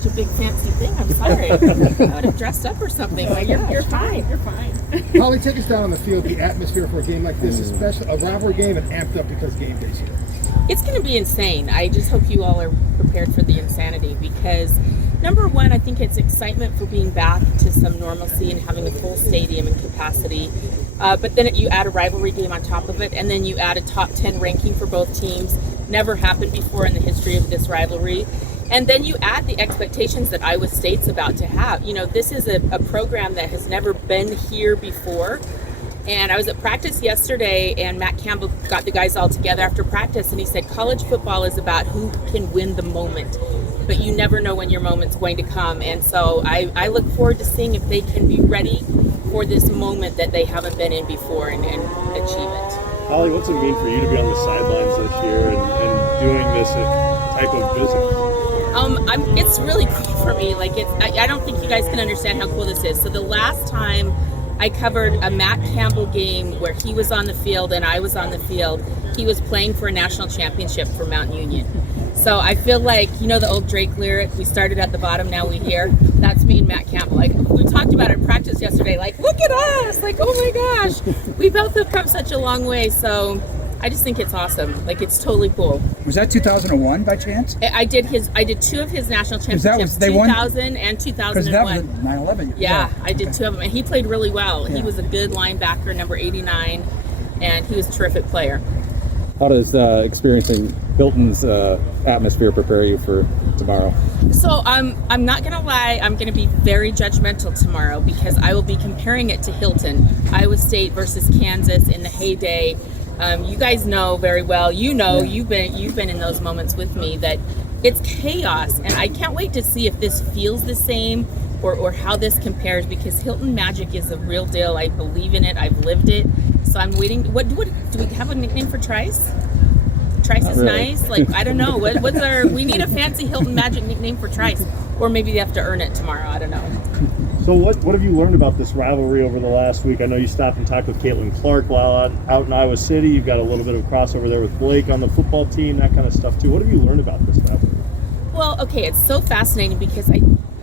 Such a big fancy thing. I'm sorry. I would have dressed up or something. Like, you're fine. You're fine. Holly, take us down on the field, the atmosphere for a game like this, especially a rivalry game and amped up because game day's here. It's going to be insane. I just hope you all are prepared for the insanity because, number one, I think it's excitement for being back to some normalcy and having a full stadium and capacity. But then you add a rivalry game on top of it, and then you add a top 10 ranking for both teams. Never happened before in the history of this rivalry. And then you add the expectations that Iowa State's about to have. You know, this is a program that has never been here before. And I was at practice yesterday, and Matt Campbell got the guys all together after practice, and he said, college football is about who can win the moment, but you never know when your moment's going to come. And so I look forward to seeing if they can be ready for this moment that they haven't been in before and achieve it. Holly, what's it mean for you to be on the sidelines this year and doing this type of business? It's really cool for me. Like, I don't think you guys can understand how cool this is. So the last time I covered a Matt Campbell game where he was on the field and I was on the field, he was playing for a national championship for Mount Union. So I feel like, you know the old Drake lyric, we started at the bottom, now we here? That's me and Matt Campbell. Like, we talked about it in practice yesterday, like, look at us! Like, oh my gosh! We both have come such a long way, so I just think it's awesome. Like, it's totally cool. Was that 2001 by chance? I did two of his national championships, 2000 and 2001. Because that was 9/11. Yeah, I did two of them, and he played really well. Yeah. He was a good linebacker, number 89, and he was a terrific player. How does experiencing Hilton's atmosphere prepare you for tomorrow? So I'm not going to lie, I'm going to be very judgmental tomorrow because I will be comparing it to Hilton, Iowa State versus Kansas in the heyday. You guys know very well, you've been in those moments with me, that it's chaos, and I can't wait to see if this feels the same or how this compares, because Hilton Magic is a real deal. I believe in it. I've lived it. So I'm waiting. What do we have a nickname for Trice? Trice is really nice. Like, I don't know. What's our? We need a fancy Hilton Magic nickname for Trice, or maybe they have to earn it tomorrow. I don't know. So what have you learned about this rivalry over the last week? I know you stopped and talked with Caitlin Clark while out in Iowa City. You've got a little bit of crossover there with Blake on the football team, that kind of stuff too. What have you learned about this rivalry? Well, okay, it's so fascinating because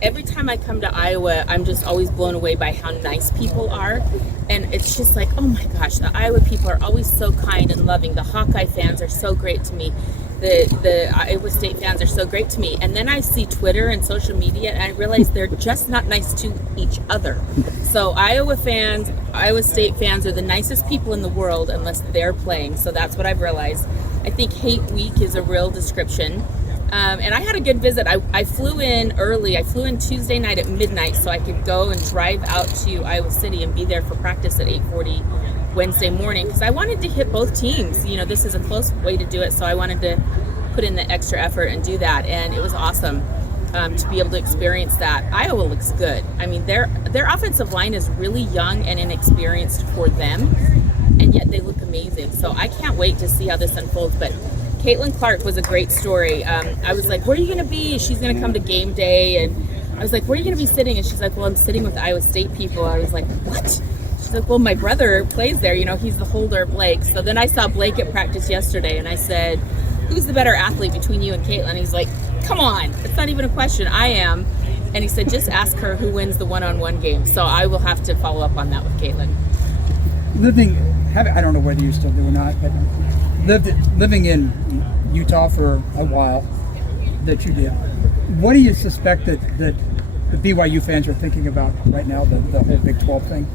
every time I come to Iowa, I'm just always blown away by how nice people are. And it's just like, oh my gosh, the Iowa people are always so kind and loving. The Hawkeye fans are so great to me. The Iowa State fans are so great to me. And then I see Twitter and social media, and I realize they're just not nice to each other. So Iowa State fans are the nicest people in the world unless they're playing. So that's what I've realized. I think hate week is a real description. And I had a good visit. I flew in early. I flew in Tuesday night at midnight so I could go and drive out to Iowa City and be there for practice at 8:40 Wednesday morning, because I wanted to hit both teams. You know, this is a close way to do it, so I wanted to put in the extra effort and do that, and it was awesome to be able to experience that. Iowa looks good. I mean, their offensive line is really young and inexperienced for them, and yet they look amazing. So I can't wait to see how this unfolds. But Caitlin Clark was a great story. I was like, where are you going to be? She's going to come to game day. And I was like, where are you going to be sitting? And she's like, well, I'm sitting with the Iowa State people. I was like, what? She's like, well, my brother plays there. You know, he's the holder, Blake. So then I saw Blake at practice yesterday, and I said, who's the better athlete between you and Caitlin? He's like, come on. It's not even a question. I am. And he said, just ask her who wins the one-on-one game. So I will have to follow up on that with Caitlin. I don't know whether you still do or not, but living in Utah for a while that you did, what do you suspect that the BYU fans are thinking about right now, the whole Big 12 thing?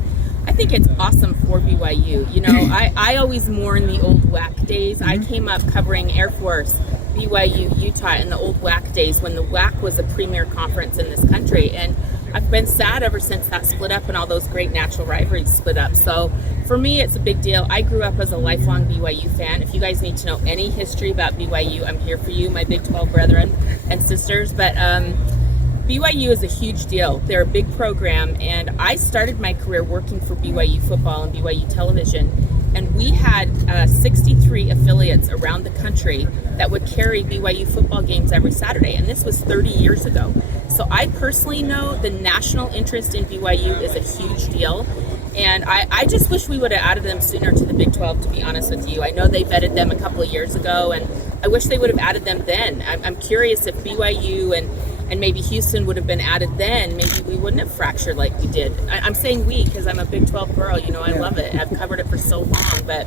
I think it's awesome for BYU. You know, I always mourn the old WAC days. I came up covering Air Force, BYU, Utah in the old WAC days when the WAC was a premier conference in this country. And I've been sad ever since that split up and all those great natural rivalries split up. So for me, it's a big deal. I grew up as a lifelong BYU fan. If you guys need to know any history about BYU, I'm here for you, my Big 12 brethren and sisters. But BYU is a huge deal. They're a big program, and I started my career working for BYU football and BYU television, and we had 63 affiliates around the country that would carry BYU football games every Saturday, and this was 30 years ago. So I personally know the national interest in BYU is a huge deal, and I just wish we would have added them sooner to the Big 12, to be honest with you. I know they vetted them a couple of years ago, and I wish they would have added them then. I'm curious if BYU and and maybe Houston would have been added then, maybe we wouldn't have fractured like we did. I'm saying we because I'm a Big 12 girl. You know, I love it. I've covered it for so long, but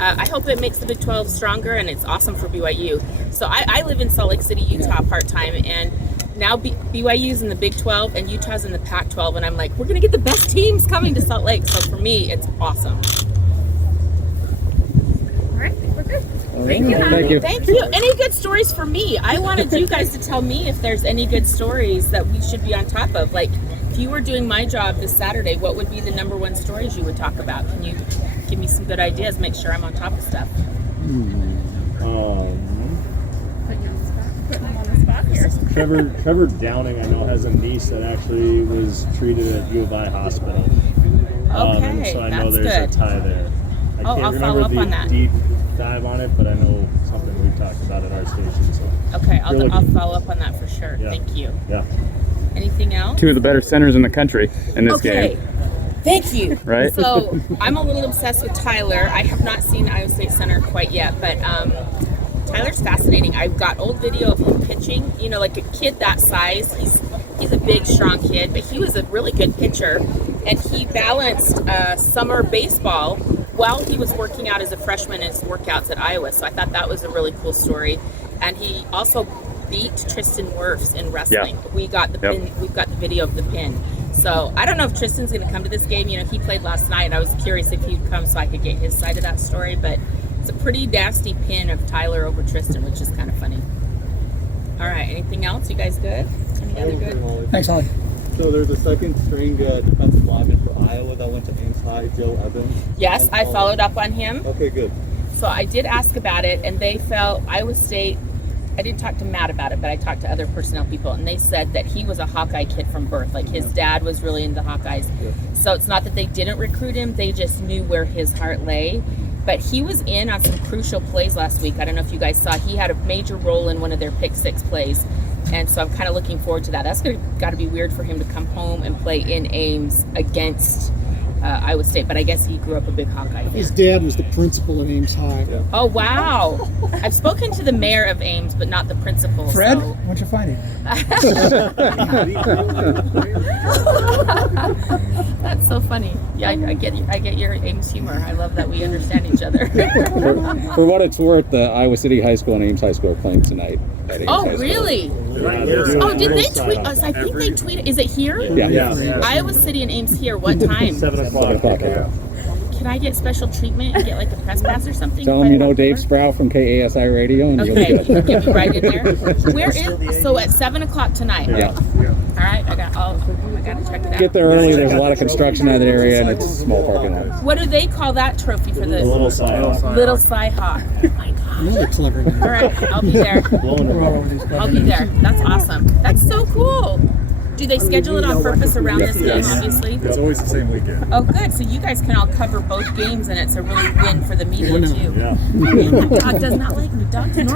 I hope it makes the Big 12 stronger, and it's awesome for BYU. So I live in Salt Lake City, Utah, part-time, and now BYU's in the Big 12 and Utah's in the Pac-12, and I'm like, we're going to get the best teams coming to Salt Lake. So for me, it's awesome. All right, we're good. Thank you. Thank you. Thank you. Any good stories for me? I wanted you guys to tell me if there's any good stories that we should be on top of. Like, if you were doing my job this Saturday, what would be the number one stories you would talk about? Can you give me some good ideas? Make sure I'm on top of stuff. Trevor Downing, I know, has a niece that actually was treated at U of I hospital. Okay, so I know that's there's good. a tie there. I can't I'll remember follow up the on that. deep dive on it, but I know something we've talked about at our station. So Okay, You're I'll looking- follow up on that for sure. Yeah. Thank you. yeah. Anything else? Two of the better centers in the country in this Okay. game. Thank you. Right? So I'm a little obsessed with Tyler. I have not seen Iowa State Center quite yet, but Tyler's fascinating. I've got old video of him pitching. You know, like a kid that size. He's a big, strong kid, but he was a really good pitcher, and he balanced summer baseball while he was working out as a freshman in his workouts at Iowa. So I thought that was a really cool story. And he also beat Tristan Wirfs in wrestling. Yeah. We got the pin. We've got the video of the pin. So I don't know if Tristan's going to come to this game. You know, he played last night. I was curious if he'd come so I could get his side of that story. But it's a pretty nasty pin of Tyler over Tristan, which is kind of funny. All right. Anything else? You guys good? Any other good? Thanks, Holly. So there's a second string defensive lineman for Iowa that went to Ames High, Joe Evans. Yes, I followed up on him. Okay, good. So I did ask about it, and they felt Iowa State. I didn't talk to Matt about it, but I talked to other personnel people, and they said that he was a Hawkeye kid from birth. Like his dad was really into Hawkeyes. Yeah. So it's not that they didn't recruit him; they just knew where his heart lay. But he was in on some crucial plays last week. I don't know if you guys saw. He had a major role in one of their pick six plays, and so I'm kind of looking forward to that. That's got to be weird for him to come home and play in Ames against Iowa State, but I guess he grew up a big Hawkeye fan. His dad was the principal at Ames High. Yeah. Oh, wow. I've spoken to the mayor of Ames, but not the principal. Fred, So. what'd you find him? That's so funny. Yeah, I get your Ames humor. I love that we understand each other. For what it's worth, Iowa City High School and Ames High School are playing tonight. At Ames Oh, High School. really? Yeah, they're doing Oh, a did little they tweet side us? I think they tweeted. Is it here? Yeah. Iowa City and Ames here. What time? 7 o'clock. 7 o'clock. Yeah. Can I get special treatment and get like a press pass or something? Tell them you know Dave Sproul from KASI Radio, and Okay, you'll you can be get good. me right in there. Where is? So at 7 o'clock tonight. Yeah. All right, I gotta check it out. Get there early. There's a lot of construction in that area, and it's a small parking lot. What do they call that trophy for A this? little side. Little Cy Hawk. Oh my gosh. Another clever guy. All right, I'll be there. Blowing We're all it. over these I'll be there. That's awesome. That's so cool. Do they schedule it on purpose around this game, obviously? It's always the same weekend. Oh, good. So you guys can all cover both games, and it's a really win for the media, too. Yeah. My dog does not like me. Dogs